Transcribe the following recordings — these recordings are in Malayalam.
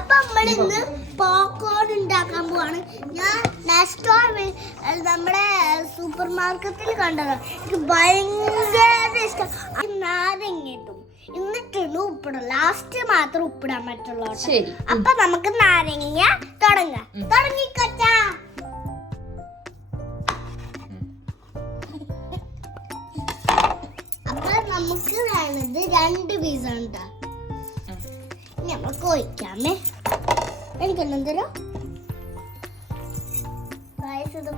അപ്പൊ നമ്മളിന്ന് പോപ്കോൺ ഉണ്ടാക്കാൻ പോവാണ്. ഞാൻ നെക്സ്റ്റ് നമ്മുടെ സൂപ്പർ മാർക്കറ്റിൽ കണ്ടത് എനിക്ക് ഭയങ്കര ഇഷ്ടം. നാരങ്ങ ഇട്ടും എന്നിട്ടുണ്ട് ഉപ്പിടും. ലാസ്റ്റ് മാത്രം ഉപ്പിടാൻ പറ്റുള്ളൂ. അപ്പൊ നമുക്ക് നാരങ്ങ തുടങ്ങാം. തുടങ്ങിക്കോച്ചാ. അപ്പൊ നമുക്ക് വേണ്ടത് 2 പീസ് ഉണ്ട്. നമുക്ക് ഒഴിക്കാമേ. എനിക്കൊന്നും തരോ? ഇത്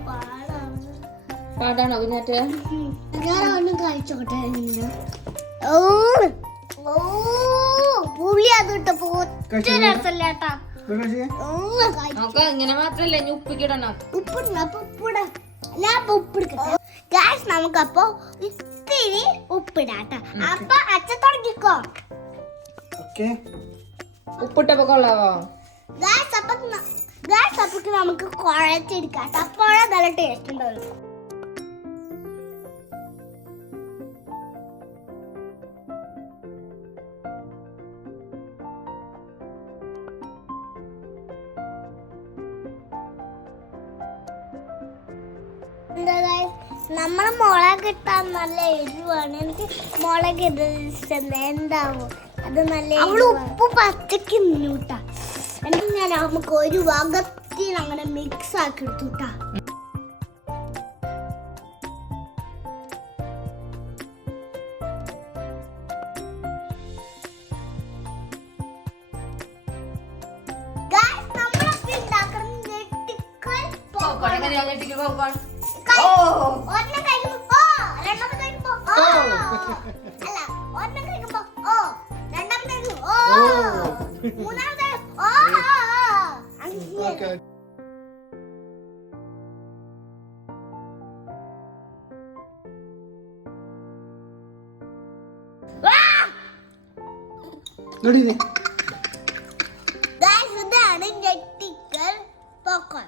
പാടാണോ കുഞ്ഞാറ്റെ? ഞാനൊന്നും കഴിച്ചോട്ടെ. പുളി അതിട്ട് രസല്ലേട്ടാ. ഇങ്ങനെ മാത്രല്ല ഉപ്പിക്കിടണം. ഉപ്പിടണം. അപ്പൊ ഉപ്പിടാം. ഞാൻ ഉപ്പിടിക്കട്ടെ. ഗായ്സ് നമുക്കപ്പോ ഇത്തിരി ഉപ്പിടാട്ടോ. അപ്പൊ അച്ഛ തുടങ്ങിക്കോ. ഉപ്പിട്ടപ്പോ കൊള്ളാവോ? ഗായ്സ് അപ്പൊക്ക് നമുക്ക് കുഴച്ചെടുക്കാം. അപ്പോഴേ നല്ല ടേസ്റ്റ് ഉണ്ടാവും. നമ്മളെ മുളക് ഇട്ടാൽ നല്ല എരിവാണ്. എനിക്ക് മുളക് ഇഷ്ടം. എന്താവോ അത് നല്ല ഉപ്പ് പച്ചക്ക് നിന്നൂട്ടാ. എന്നിട്ട് ഞാൻ നമുക്ക് ഒരു വകത്തിൽ അങ്ങനെ മിക്സ് ആക്കി എടുത്തുട്ടാ. ഇതാണ് ഞെട്ടിക്കൽ പോപ്കോൺ.